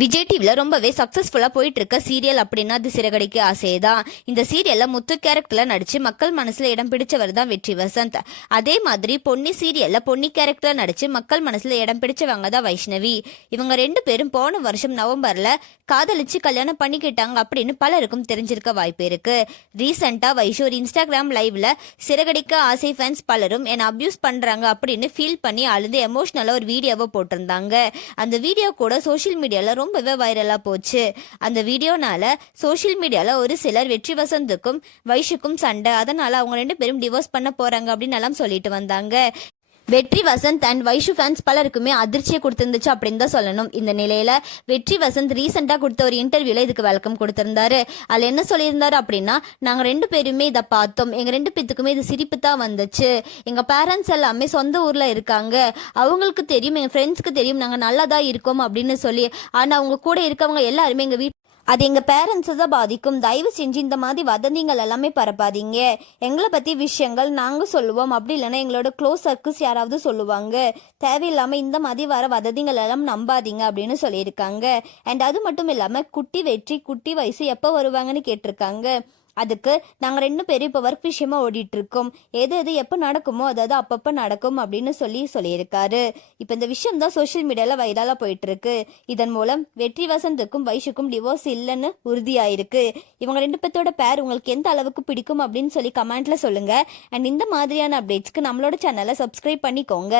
விஜய் டிவில ரொம்பவே சக்சஸ்ஃபுல்லா போயிட்டு இருக்க சீரியல் அப்படின்னா அது சிறகடிக்க ஆசைதான். இந்த சீரியல்ல முத்து கேரக்டர்ல நடிச்சு மக்கள் மனசுல இடம் பிடிச்சவர் தான் வெற்றி வசந்த். அதே மாதிரி பொன்னி சீரியல்ல பொன்னி கேரக்டர்ல நடிச்சு மக்கள் மனசுல இடம் பிடிச்சவங்க தான் வைஷ்ணவி. இவங்க ரெண்டு பேரும் போன வருஷம் நவம்பர்ல காதலிச்சு கல்யாணம் பண்ணிக்கிட்டாங்க அப்படின்னு பலருக்கும் தெரிஞ்சிருக்க வாய்ப்பு இருக்கு. ரீசெண்டா வைஷு ஒரு இன்ஸ்டாகிராம் லைவ்ல சிறகடிக்க ஆசை ஃபேன்ஸ் பலரும் என்ன அபியூஸ் பண்றாங்க அப்படின்னு ஃபீல் பண்ணி அழுது எமோஷனலா ஒரு வீடியோவை போட்டிருந்தாங்க. அந்த வீடியோ கூட சோஷியல் மீடியால ரொம்பவே வைரலா போச்சு. அந்த வீடியோனால சோஷியல் மீடியால ஒரு சிலர் வெற்றி வசந்துக்கும் வைஷுக்கும் சண்டை, அதனால அவங்க ரெண்டு பேரும் டிவோர்ஸ் பண்ண போறாங்க அப்படின்னு எல்லாம் சொல்லிட்டு வந்தாங்க. வெற்றி வசந்த் அண்ட் வைஷு ஃபேன்ஸ் பலருக்குமே அதிர்ச்சியை கொடுத்திருந்துச்சு அப்படின்னு தான் சொல்லணும். இந்த நிலையில வெற்றி வசந்த் ரீசெண்டா கொடுத்த ஒரு இன்டர்வியூல இதுக்கு வெல்கம் கொடுத்திருந்தாரு. அதுல என்ன சொல்லியிருந்தாரு அப்படின்னா, நாங்க ரெண்டு பேருமே இதை பார்த்தோம், எங்க ரெண்டு பேத்துக்குமே இது சிரிப்பு தான் வந்துச்சு. எங்க பேரண்ட்ஸ் எல்லாமே சொந்த ஊர்ல இருக்காங்க, அவங்களுக்கு தெரியும், எங்க ஃப்ரெண்ட்ஸ்க்கு தெரியும் நாங்க நல்லா தான் இருக்கோம் அப்படின்னு சொல்லி. ஆனா அவங்க கூட இருக்கவங்க எல்லாருமே எங்க வீட்டு அது எங்கள் பேரண்ட்ஸை தான் பாதிக்கும். தயவு செஞ்சு இந்த மாதிரி வதந்திகள் எல்லாமே பரப்பாதீங்க. எங்களை பற்றி விஷயங்கள் நாங்கள் சொல்லுவோம், அப்படி இல்லைன்னா எங்களோட க்ளோஸ் சர்க்கிள்ஸ் யாராவது சொல்லுவாங்க. தேவையில்லாமல் இந்த மாதிரி வர வதந்திகள் எல்லாம் நம்பாதீங்க அப்படின்னு சொல்லியிருக்காங்க. அண்ட் அது மட்டும் இல்லாமல் குட்டி வெற்றி குட்டி வயசு எப்போ வருவாங்கன்னு கேட்டிருக்காங்க. அதுக்கு நாங்கள் ரெண்டு பேரும் இப்போ ஒர்க் விஷயமா ஓடிட்டு இருக்கோம், எது எது எப்போ நடக்குமோ அதாவது அப்பப்போ நடக்கும் அப்படின்னு சொல்லியிருக்காரு. இப்போ இந்த விஷயம் தான் சோஷியல் மீடியாவில் வைரலாக போயிட்டு இருக்கு. இதன் மூலம் வெற்றி வசந்துக்கும் வைஷுக்கும் டிவோர்ஸ் இல்லைன்னு உறுதியாயிருக்கு. இவங்க ரெண்டு பேர்த்தோட பேர் உங்களுக்கு எந்த அளவுக்கு பிடிக்கும் அப்படின்னு சொல்லி கமெண்ட்ல சொல்லுங்க. அண்ட் இந்த மாதிரியான அப்டேட்ஸ்க்கு நம்மளோட சேனலை சப்ஸ்கிரைப் பண்ணிக்கோங்க.